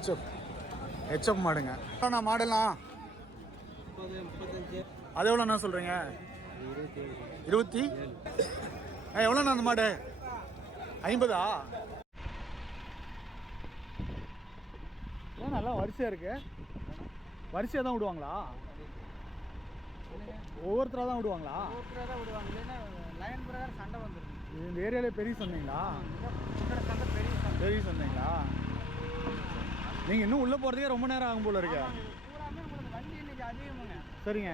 HF மாடுங்க. நான் மாடலாம் அது எவ்வளோண்ணா சொல்கிறீங்க? 20. எவ்வளோண்ணா அந்த மாடு? 50ஆ? ஏன் நல்லா வரிசையாக இருக்கு. வரிசையாக தான் விடுவாங்களா? ஒவ்வொருத்தராக தான் விடுவாங்களா? இந்த ஏரியாவிலே பெரிய சந்தைங்களா? பெரிய சந்தைங்களா? நீங்கள் இன்னும் உள்ளே போகிறதுக்கே ரொம்ப நேரம் ஆகும் போல இருக்கு. சரிங்க.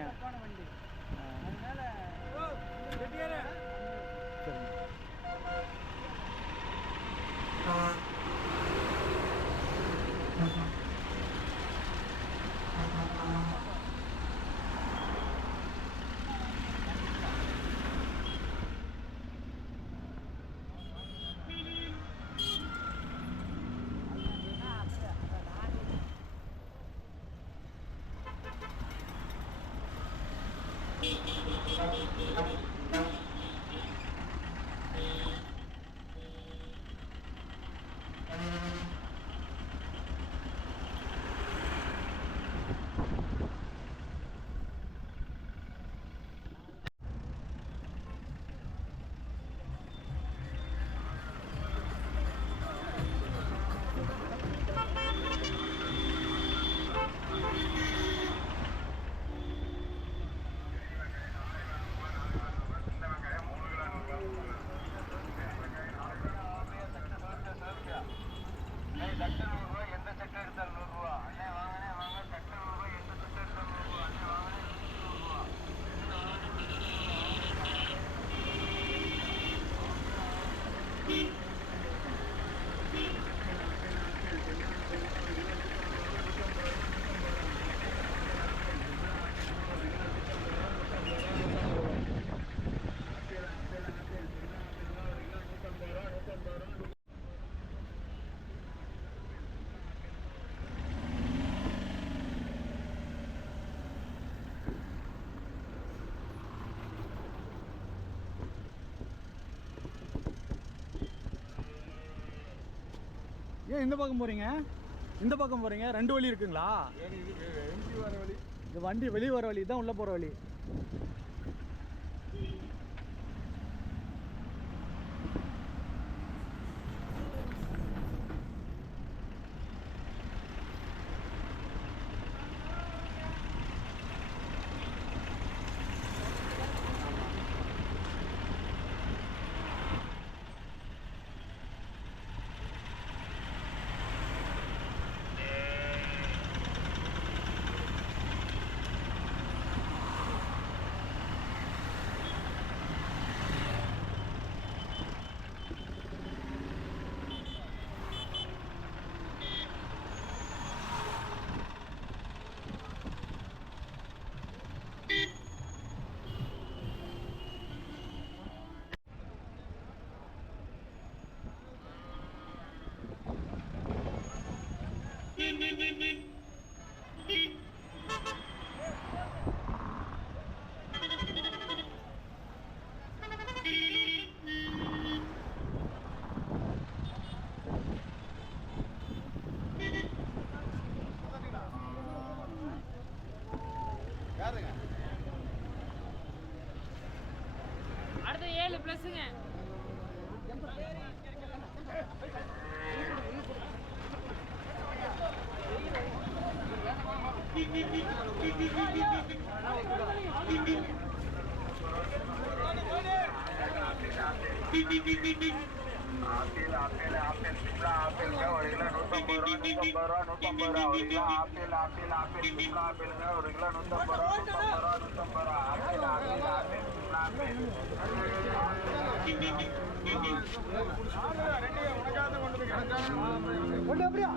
ஏன் இந்த பக்கம் போகிறீங்க? இந்த பக்கம் போகிறீங்க? 2 வழி இருக்குங்களா? இந்த வண்டி வெளியே வர வழி தான் உள்ளே போகிற வழி. அடுத்து 7 ப்ளஸ்ங்க. ஆப்பிள் ஆப்பிள் ஆப்பிள் சிம்லா ஆப்பிள்ங்க 1 கிலோ 150 ரூபா 150 ரூபா 1 kilo apple apple apple Shimla ஆப்பிள்ங்க 1 கிலோ 150 ரூபா 150 ரூபா apple apple apple Shimla apple அப்படியா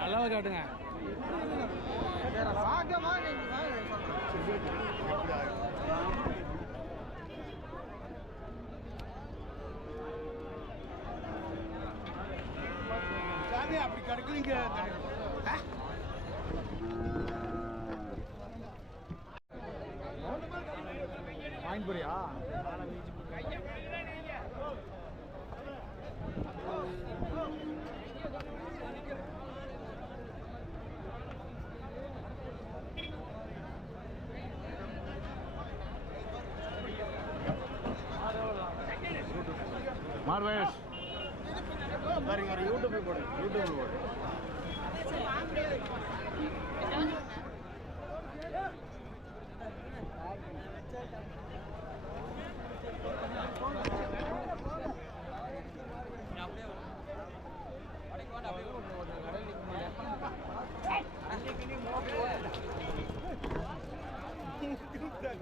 நல்லாவே காட்டுங்க. அப்படி கிடைக்கலீங்க. வாங்கி போறியா? மார்வேஷ் பாருங்க, ஒரு யூடியூப் போடு.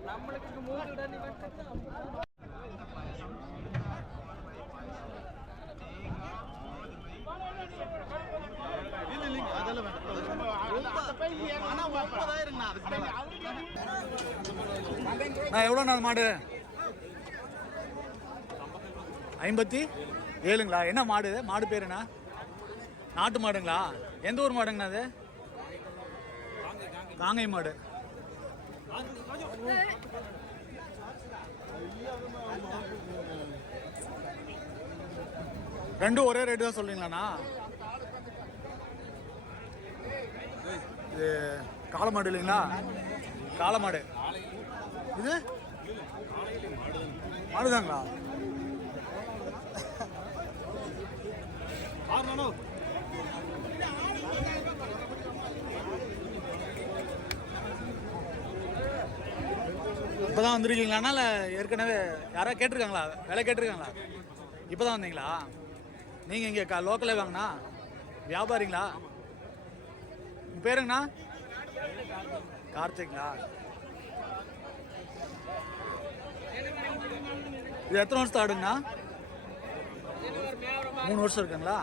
நம்மளுக்கு எவ்வளோண்ணா மாடு? 57ங்களா? என்ன மாடு? மாடு பேர் என்ன? நாட்டு மாடுங்களா? எந்த ஊர் மாடுங்கண்ணா அது? காங்கை மாடு. ரெண்டும் ஒரே ரேட்டு தான் சொல்றீங்களாண்ணா? இது காளை மாடு இல்லைங்களா? காளை மாடு. இது மாடுதாங்களா? இப்போதான் வந்துருக்கீங்களாண்ணா இல்லை ஏற்கனவே யாராவது கேட்டிருக்காங்களா? விலை கேட்டிருக்காங்களா? இப்போ தான் வந்தீங்களா? நீங்கள் இங்கே லோக்கலே வாங்கண்ணா? வியாபாரிங்களா? உங்கள் பேருங்கண்ணா? கார்த்திக்ங்களா? இது எத்தனை வருஷம் ஆடுங்கண்ணா? 3 வருஷம் இருக்குங்களா?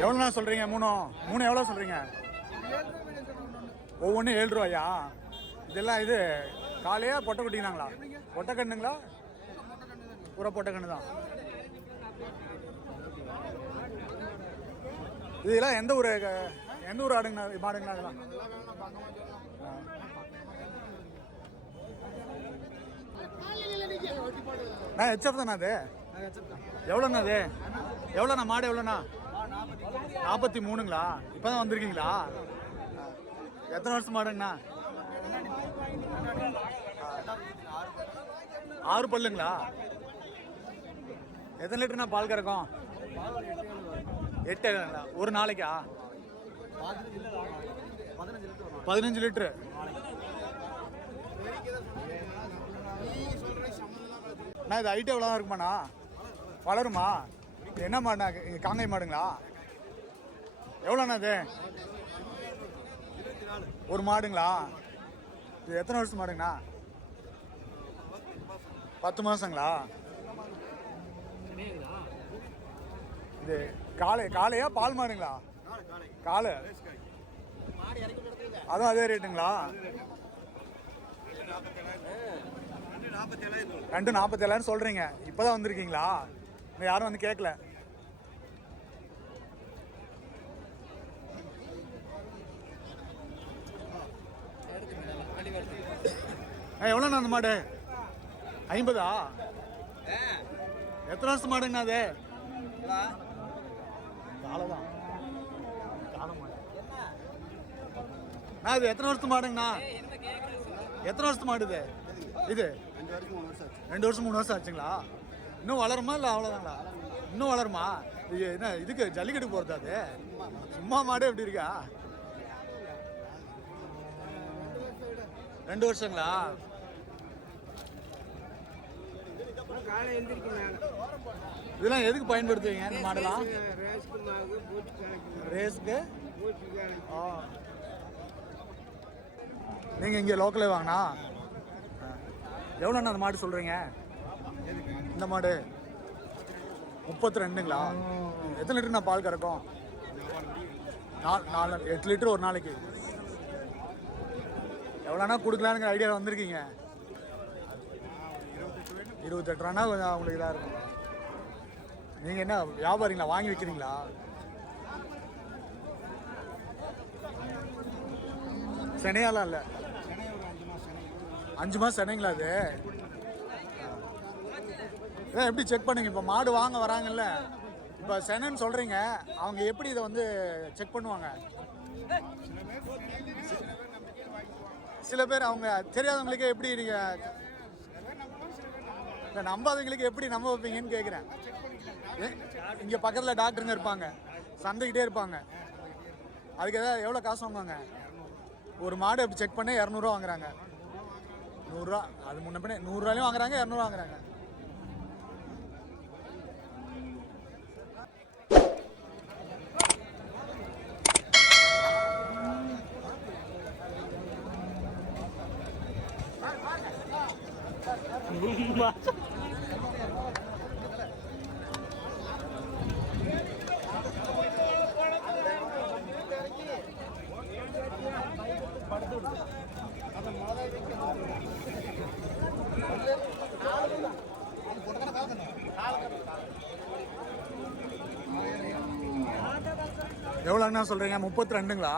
எவ்வளோண்ணா சொல்கிறீங்க? மூணு எவ்வளோ சொல்கிறீங்க? ஒவ்வொன்றும் 7 ரூபாயா? இதெல்லாம் இது காலையா பொட்டை குட்டிங்களாங்களா? பொட்டை கண்ணுங்களா? பூரா பொட்டை கண்ணு தான். இதெல்லாம் எந்த ஊர் ஆடுங்கண்ணா மாடுங்களா இதெல்லாம்? நான் ஹெச்எஃப் தானே அது? எவ்வளோண்ணா அது? எவ்வளோண்ணா மாடு? எவ்வளோண்ணா? 43ங்களா? இப்போ தான் வந்திருக்கீங்களா? எத்தனை வருஷம் மாடுங்கண்ணா? 6 பல்லுங்களா? எத்தனை லிட்டர்ண்ணா பால் கறக்கும்? 8 ஒரு நாளைக்கா? 15 லிட்டரு. அண்ணா இது ஹைட் எவ்வளோ இருக்குமாண்ணா? வளருமா? என்ன மாடுண்ணா? காங்கை மாடுங்களா? எவ்வளோண்ணா இது? ஒரு மாடுங்களா? இது எத்தனை வருஷம் மாடுங்கண்ணா? 10 மாதங்களா? இது காலையா பால் மாடுங்களா? காலை. அதுவும் அதே ரேட்டுங்களா? 247,000 சொல்கிறீங்க. இப்போ தான் வந்திருக்கீங்களா? இன்னும் யாரும் வந்து கேட்கல. எவ்வளோண்ணா அந்த மாடு? 50ஆ? எத்தனை வருஷம் மாடுங்கண்ணா அது? காலைதான். காலை மாடு. இது எத்தனை வருஷத்து மாடுங்கண்ணா? எத்தனை வருஷத்து மாடு இது? இது 2 வருஷம் 3 வருஷம் ஆச்சுங்களா? இன்னும் வளருமா இல்லை அவ்வளோதாங்களா? இன்னும் வளருமா? இது என்ன இதுக்கு ஜல்லிக்கட்டு போகிறது அது? சும்மா மாடு எப்படி இருக்கா? 2 வருஷங்களா? இதெல்லாம் எதுக்கு பயன்படுத்துவீங்க இந்த மாடெல்லாம்? ரேஸ்க்கு. நீங்கள் இங்கே லோக்கலே வாங்கினா எவ்வளோண்ணா அந்த மாடு சொல்கிறீங்க? இந்த மாடு 32ங்களா? எத்தனை லிட்டருண்ணா பால் கறக்கும்? 8 லிட்டர் ஒரு நாளைக்கு. எவ்வளோண்ணா கொடுக்கலான்னு ஐடியா வந்திருக்கீங்க? 28 ரூபானா கொஞ்சம் உங்களுக்கு இதாக இருக்கும். நீங்கள் என்ன வியாபாரிங்களா? வாங்கி வைக்கிறீங்களா? செனையாலாம் இல்லை. 5 மாதம் செனைங்களா அது? எப்படி செக் பண்ணுங்க? இப்போ மாடு வாங்க வராங்கல்ல, இப்போ செனைன்னு சொல்கிறீங்க, அவங்க எப்படி இதை வந்து செக் பண்ணுவாங்க? சில பேர் அவங்க தெரியாதவங்களுக்கு எப்படி நீங்கள் இல்லை நம்பாதவங்களுக்கு எப்படி நம்ப வைப்பீங்கன்னு கேட்குறேன். இங்கே பக்கத்தில் டாக்டருங்க இருப்பாங்க, சந்தைக்கிட்டே இருப்பாங்க. அதுக்கு எதாவது எவ்வளோ காசு வாங்குவாங்க? ஒரு மாடு அப்படி செக் பண்ண 200 வாங்குறாங்க. 100 ரூபா. அது முன்ன பின்னே 100 ரூபாயும் வாங்குறாங்க, 200 வாங்குறாங்க. எவ்வளோங்கண்ணா சொல்கிறீங்க? 32ங்களா?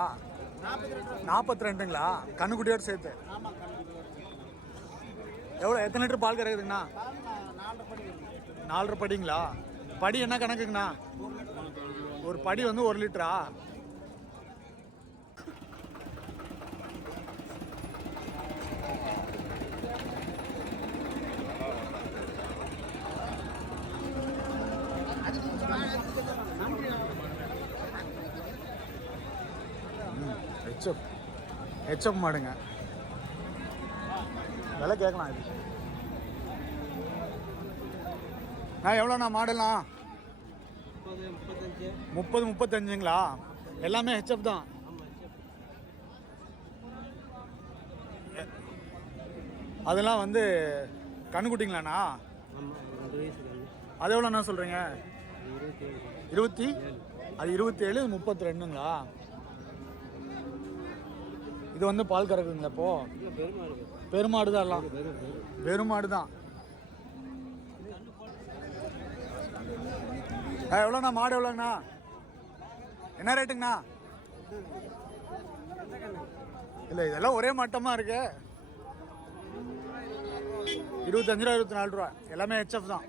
42ங்களா? கண்ணுக்குட்டியோடு சேர்த்து எவ்வளோ? எத்தனை லிட்டர் பால் கறக்குதுங்கண்ணா? 4.5 படிங்களா? படி என்ன கணக்குங்கண்ணா? ஒரு படி வந்து 1 லிட்டரா? ஹெச்எப் மாடுங்க. விலை கேட்கலாம். இது நான் எவ்வளோண்ணா மாடலாம்? 30-35ங்களா? எல்லாமே ஹெச்எப் தான். அதெல்லாம் வந்து கண்ணுக்குட்டிங்களாண்ணா? அது எவ்வளோண்ணா சொல்கிறீங்க? 27 அது 27, 32ங்களா? இது வந்து பால் கறக்குங்களா இப்போ? பெருமாடு தான் எல்லாம். பெருமாடு தான். எவ்வளோண்ணா மாடு? எவ்வளோங்கண்ணா? என்ன ரேட்டுங்கண்ணா? இல்லை இதெல்லாம் ஒரே மட்டமாக இருக்கு. 25 ரூபா 24 ரூபா எல்லாமே ஹெச்எஃப் தான்.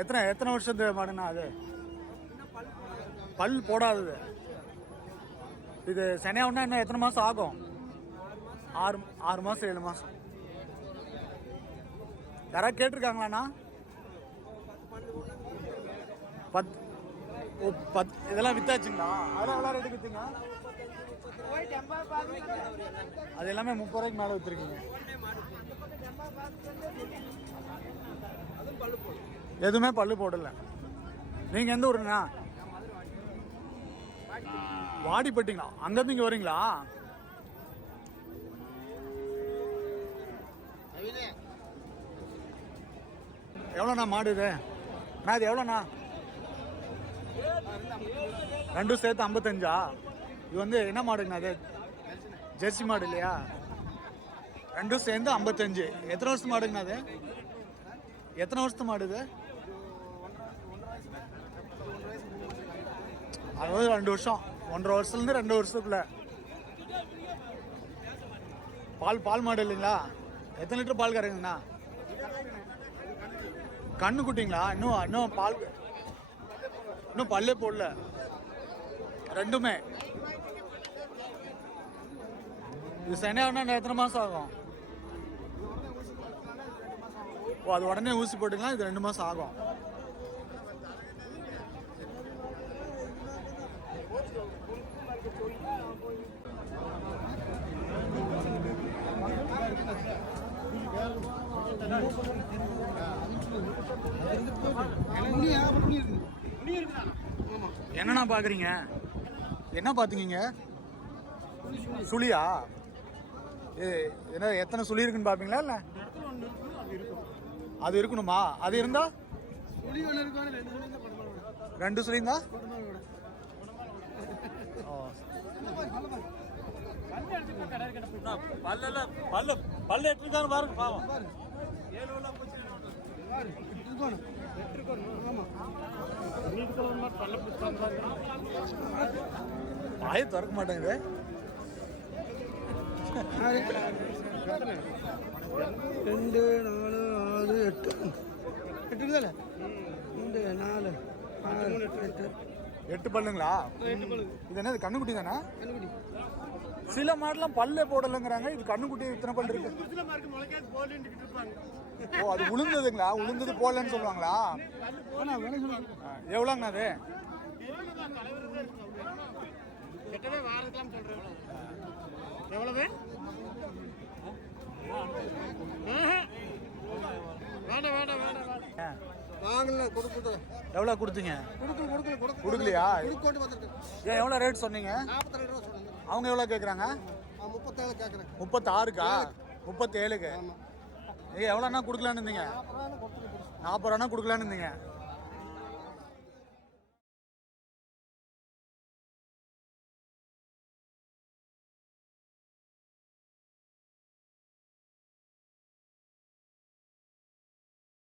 எத்தனை வருஷத்து மாடுண்ணா அது? பல் போடாதது. இது சனியாவுன்னா இன்னும் எத்தனை மாதம் ஆகும்? 6 மாதம் 7 மாதம். யாராவது கேட்டிருக்காங்களாண்ணா? 10 இதெல்லாம் வித்தாச்சுங்களா? அதெல்லாம் எவ்வளோ ரேட்டுக்கு விற்றுங்க? அது எல்லாமே 30 ரூபாய்க்கு மேலே விற்றுருக்கீங்க. எதுவுமே பல்லு போடல. நீங்கள் எந்த ஊருங்கண்ணா? வாடிப்பட்டிங்களா? அங்கேருந்து இங்கே வரீங்களா? எவ்வளோண்ணா மாடு இது? அண்ணா இது எவ்வளோண்ணா? ரெண்டும் சேர்த்து 55. இது வந்து என்ன மாடுங்கண்ணா அது? ஜெர்சி மாடு இல்லையா? ரெண்டும் சேர்ந்து 55. எத்தனை வருஷத்து மாடுங்கண்ணா அது? எத்தனை வருஷத்து மாடு இது? அதாவது 2 வருஷம். 1.5 வருஷத்துலேருந்து 2 வருஷத்துக்குள்ள. பால் மாடு இல்லைங்களா? எத்தனை லிட்டர் பால் கறக்குங்கண்ணா? கண்ணு குட்டிங்களா? இன்னும் பால் இன்னும் பல்லே போடல. ரெண்டுமே. இது சனியாகனா எத்தனை மாதம் ஆகும்? ஓ அது உடனே ஊசி போட்டுக்கலாம். இது 2 மாதம் ஆகும். என்னண்ணா பாக்குறீங்க? என்ன பாத்தீங்க? சுழியா? என்ன எத்தனை சுழி இருக்குன்னு பாப்பீங்களா? இல்ல அது இருக்கணுமா? அது இருந்தா 2 சுழி இருந்தா பல்லு எட்டுருக்காங்க பாருங்க. பாவம் வாயை திறக்க மாட்டேங்குது. 2, 4, 6, 8 இருக்குதானே? 2, 4, 6, 8. 8 பல்லுங்களா? இது என்னது கண்ணுக்குட்டி தானே? சில மாடெல்லாம் பல்லே போடலைங்கிறாங்க. இது கண்ணுக்குட்டி இத்தனை பல் இருக்கு. ஓ அது உளுந்ததுங்களா? உளுந்தது போடலன்னு சொல்லுவாங்களா? எவ்வளோங்கண்ணா அது? எவ்வளவு? வாங்கல கொடுக்குது. எவ்வளோ கொடுத்தீங்க? கொடுக்கலையா? ஏன் எவ்வளோ ரேட் சொன்னீங்க? 42 ரூபா சொன்னீங்க. அவங்க எவ்வளோ கேட்குறாங்க? 37 கேட்குறேன். 36க்கா? 37க்கு. எவ்வளோண்ணா கொடுக்கலான்னு இருந்தீங்க? 40 ரூபானா கொடுக்கலான்னு இருந்தீங்க.